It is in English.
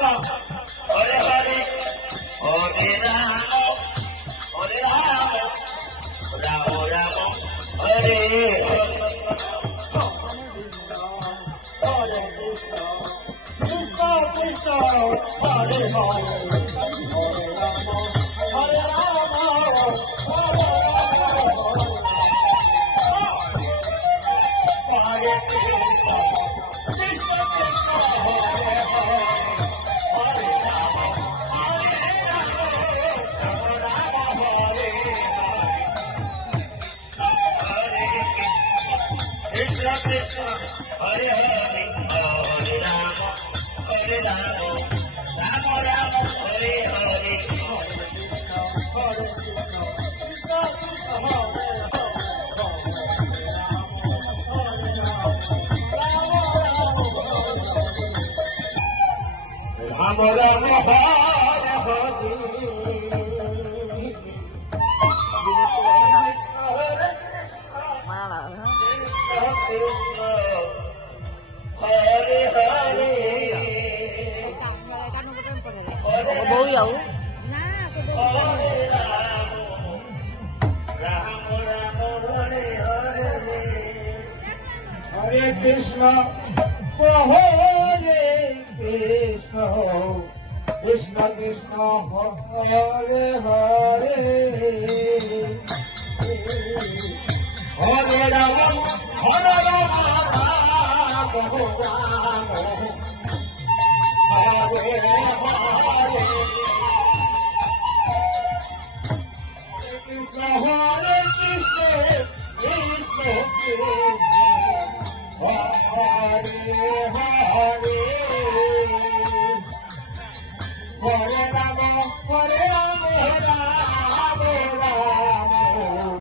Hare Hare, Hare Rama, Rama Rama, Hare Hare. Krishna Krishna, Hare Hare, Hare Rama, Hare Rama, Hare Krishna, Krishna Krishna, Hare Hare, Hare Rama, Hare Rama, Rama Rama, Hare Hare, Krishna Krishna, Hare Hare, Hare Rama, Hare Rama, Rama Rama, Hare Hare, Hare Krishna, Krishna Krishna, Hare Rama Rama, Hare Hare, Krishna Hare Hare, bố dữ Hare Rama, Rama Hare Hare, Hare Krishna, Hare Krishna, Krishna Krishna, Hare Hare, Hare Rama, Hare Rama, Rama Rama, Hare Hare, Krishna Hare Krishna, Krishna Krishna, Hare Hare, Hare Rama, Hare